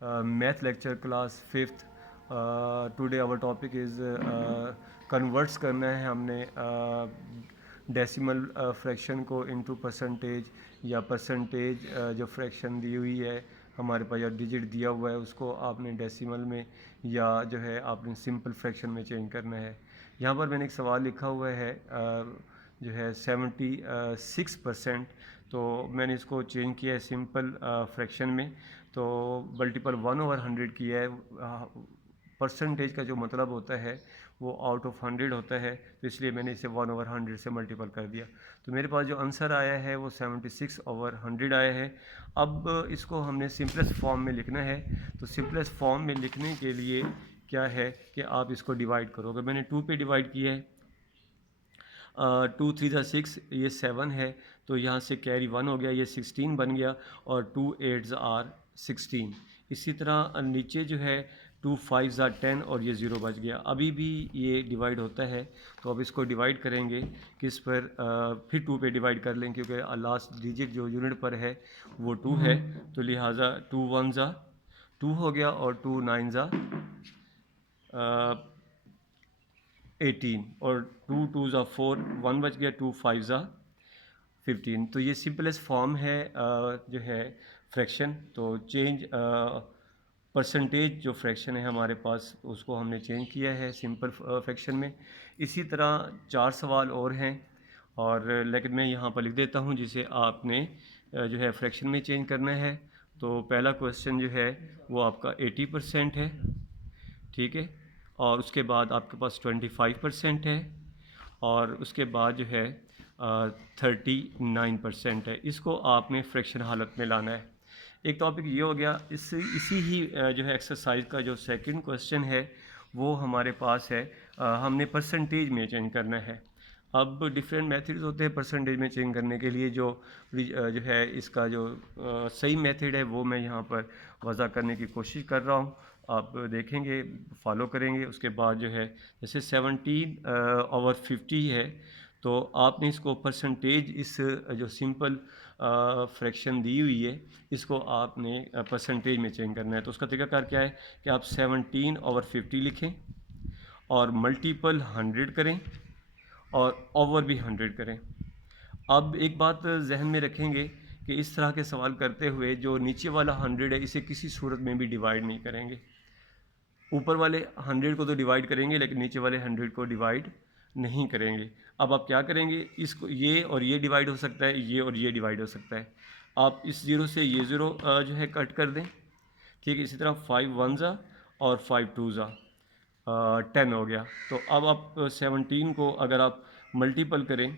Math lecture class 5th. Today our topic is converts करना है हमने डेसिमल फ्रैक्शन को इनटू परसेंटेज या परसेंटेज जो फ्रैक्शन दी हुई है हमारे पास या डिजिट दिया हुआ है उसको आपने डेसिमल में या जो है आपने सिंपल फ्रैक्शन में चेंज करना है। यहाँ पर मैंने एक सवाल लिखा हुआ है जो है 76%, तो मैंने इसको चेंज किया है सिंपल फ्रैक्शन में। तो मल्टीपल 1/100 किया है। परसेंटेज का जो मतलब होता है वो आउट ऑफ 100 होता है, तो इसलिए मैंने इसे 1/100 से मल्टीपल कर दिया। तो मेरे पास जो आंसर आया है वो 76/100 आया है। अब इसको हमने सिंपलेस्ट फॉर्म में लिखना है। तो सिंपलेस्ट फॉर्म में लिखने के लिए क्या है कि आप इसको डिवाइड करो। अगर मैंने 2 पे डिवाइड किया है, 2 3 ज़ा 6, ये 7 है, तो यहाँ से कैरी 1 हो गया, ये 16 बन गया, और 2 8 आर 16। इसी तरह नीचे जो है 2 5 ज़ा 10 और ये 0 बच गया। अभी भी ये डिवाइड होता है, तो अब इसको डिवाइड करेंगे किस पर, फिर 2 पे डिवाइड कर लें क्योंकि लास्ट डिजिट जो यूनिट पर है वो 2 है। तो लिहाजा 2 1 ज़ा 2 हो गया और 2 9 ज़ा 18 और 2 2 ज़ा 4, 1 बच गया, 2 5 ज़ा 15। तो ये सिंपलेस्ट फॉर्म है जो है फ्रैक्शन। तो चेंज परसेंटेज जो फ्रैक्शन है हमारे पास उसको हमने चेंज किया है सिंपल फ्रैक्शन में। इसी तरह 4 सवाल और हैं, और लेकिन मैं यहाँ पर लिख देता हूँ जिसे आपने जो है फ्रैक्शन में चेंज करना है। तो पहला क्वेश्चन जो है वो आपका 80% है, ठीक है, और उसके बाद आपके पास 25% है, और उसके बाद जो है 39% है। इसको आपने फ्रैक्शन हालत में लाना है। एक टॉपिक ये हो गया। इसी ही जो है एक्सरसाइज का जो सेकंड क्वेश्चन है वो हमारे पास है, हमने परसेंटेज में चेंज करना है। अब डिफरेंट मेथड्स होते हैं परसेंटेज में चेंज करने के लिए। जो है इसका जो सही मेथड है वो मैं यहाँ पर वज़ा करने की कोशिश कर रहा हूँ, आप देखेंगे, फॉलो करेंगे। उसके बाद जो है जैसे 17/50 है, तो आपने इसको परसेंटेज, इस जो सिंपल फ्रैक्शन दी हुई है इसको आपने परसेंटेज में चेंज करना है। तो उसका तरीकाकार क्या है कि आप 17/50 लिखें और मल्टीपल 100 करें और ओवर भी 100 करें। अब एक बात जहन में रखेंगे कि इस तरह के सवाल करते हुए जो नीचे वाला 100 है इसे किसी सूरत में भी डिवाइड नहीं करेंगे। ऊपर वाले 100 को तो डिवाइड करेंगे लेकिन नीचे वाले 100 को डिवाइड नहीं करेंगे। अब आप क्या करेंगे, इसको ये और ये डिवाइड हो सकता है, ये और ये डिवाइड हो सकता है। आप इस ज़ीरो से ये ज़ीरो जो है कट कर दें, ठीक है। इसी तरह 5 1 ज़ा और 5 2 ज़ा 10 हो गया। तो अब आप 17 को अगर आप मल्टीपल करें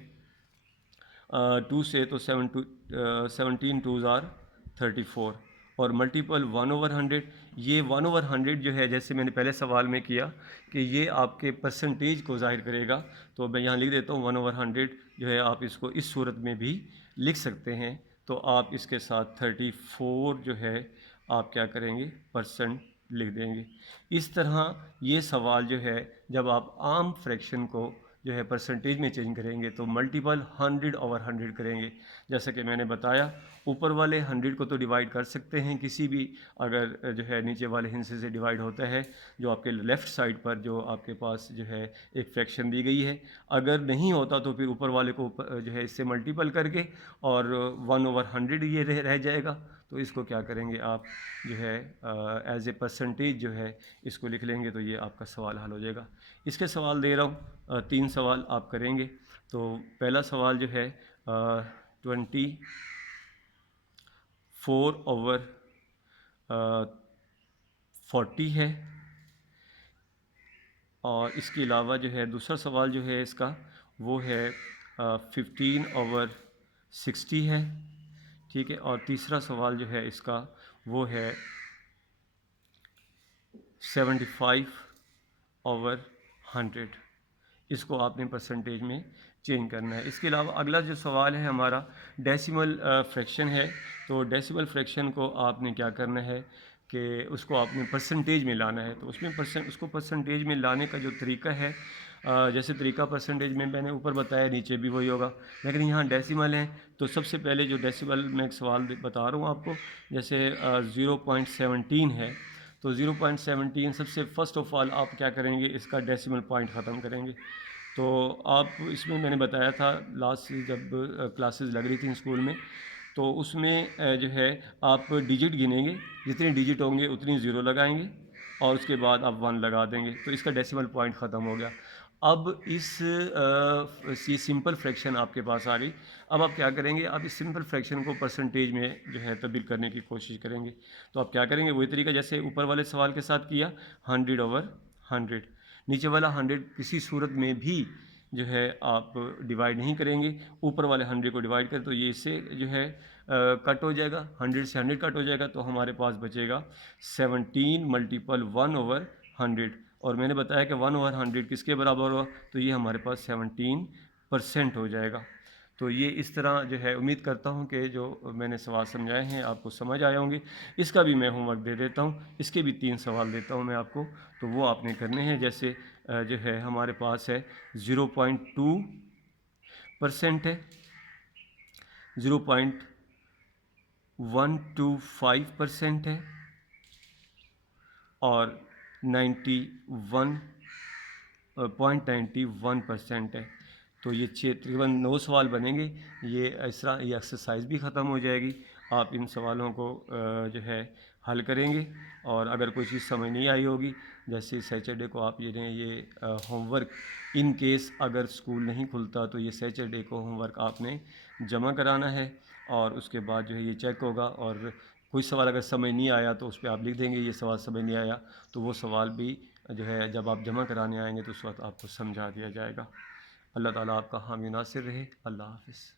2 से, तो 17 2 ज़ार 34, और मल्टीपल 1/100। ये 1/100 जो है जैसे मैंने पहले सवाल में किया कि ये आपके परसेंटेज को ज़ाहिर करेगा, तो मैं यहाँ लिख देता हूँ 1/100 जो है आप इसको इस सूरत में भी लिख सकते हैं। तो आप इसके साथ 34 जो है आप क्या करेंगे, परसेंट लिख देंगे। इस तरह ये सवाल जो है जब आप आम फ्रैक्शन को जो है परसेंटेज में चेंज करेंगे तो मल्टीपल 100/100 करेंगे। जैसा कि मैंने बताया, ऊपर वाले 100 को तो डिवाइड कर सकते हैं किसी भी, अगर जो है नीचे वाले हिस्से से डिवाइड होता है जो आपके लेफ़्ट साइड पर जो आपके पास जो है एक फ्रैक्शन दी गई है। अगर नहीं होता तो फिर ऊपर वाले को जो है इससे मल्टीपल करके और 1/100 ये रह जाएगा। तो इसको क्या करेंगे आप जो है एज ए परसेंटेज जो है इसको लिख लेंगे, तो ये आपका सवाल हल हो जाएगा। इसके सवाल दे रहा हूँ, 3 सवाल आप करेंगे। तो पहला सवाल जो है 24/40 है, और इसके अलावा जो है दूसरा सवाल जो है इसका वो है 15/60 है, ठीक है। और तीसरा सवाल जो है इसका वो है 75/100। इसको आपने परसेंटेज में चेंज करना है। इसके अलावा अगला जो सवाल है हमारा डेसिमल फ्रैक्शन है। तो डेसिमल फ्रैक्शन को आपने क्या करना है कि उसको आपने परसेंटेज में लाना है। तो उसमें उसको परसेंटेज में लाने का जो तरीका है, जैसे तरीका परसेंटेज में मैंने ऊपर बताया, नीचे भी वही होगा, लेकिन यहाँ डेसिमल है। तो सबसे पहले जो डेसिमल मैं एक सवाल बता रहा हूँ आपको, जैसे 0.17 है, तो 0.17 सबसे फ़र्स्ट ऑफ ऑल आप क्या करेंगे, इसका डेसिमल पॉइंट ख़त्म करेंगे। तो आप इसमें मैंने बताया था लास्ट जब क्लासेस लग रही थी स्कूल में, तो उसमें जो है आप डिजिट गिनेंगे, जितने डिजिट होंगे उतनी ज़ीरो लगाएंगे और उसके बाद आप 1 लगा देंगे, तो इसका डेसिमल पॉइंट ख़त्म हो गया। अब ये सिंपल फ्रैक्शन आपके पास आ गई। अब आप क्या करेंगे, आप इस सिंपल फ्रैक्शन को परसेंटेज में जो है तब्दील करने की कोशिश करेंगे। तो आप क्या करेंगे, वही तरीका जैसे ऊपर वाले सवाल के साथ किया, 100/100। नीचे वाला 100 किसी सूरत में भी जो है आप डिवाइड नहीं करेंगे, ऊपर वाले 100 को डिवाइड करें तो ये इससे जो है कट हो जाएगा, 100 से 100 कट हो जाएगा, तो हमारे पास बचेगा 17 मल्टीपल 1/100। और मैंने बताया कि 1/100 किसके बराबर हुआ, तो ये हमारे पास 17% हो जाएगा। तो ये इस तरह जो है, उम्मीद करता हूँ कि जो मैंने सवाल समझाए हैं आपको समझ आए होंगे। इसका भी मैं होमवर्क दे देता हूँ, इसके भी 3 सवाल देता हूँ मैं आपको, तो वो आपने करने हैं। जैसे जो है हमारे पास है 0.2% है, 0.125% है और 91.91% है। तो ये तकरीबन 9 सवाल बनेंगे। ये एक्सरसाइज भी ख़त्म हो जाएगी। आप इन सवालों को जो है हल करेंगे, और अगर कोई चीज़ समझ नहीं आई होगी, जैसे सैटरडे को आप ये होमवर्क, इन केस अगर स्कूल नहीं खुलता तो ये सैटरडे को होमवर्क आपने जमा कराना है, और उसके बाद जो है ये चेक होगा, और कोई सवाल अगर समझ नहीं आया तो उस पर आप लिख देंगे ये सवाल समझ नहीं आया, तो वो सवाल भी जो है जब आप जमा कराने आएंगे तो उस वक्त आपको समझा दिया जाएगा। अल्लाह ताला आपका हामी नासिर रहे। अल्लाह हाफ़िज़।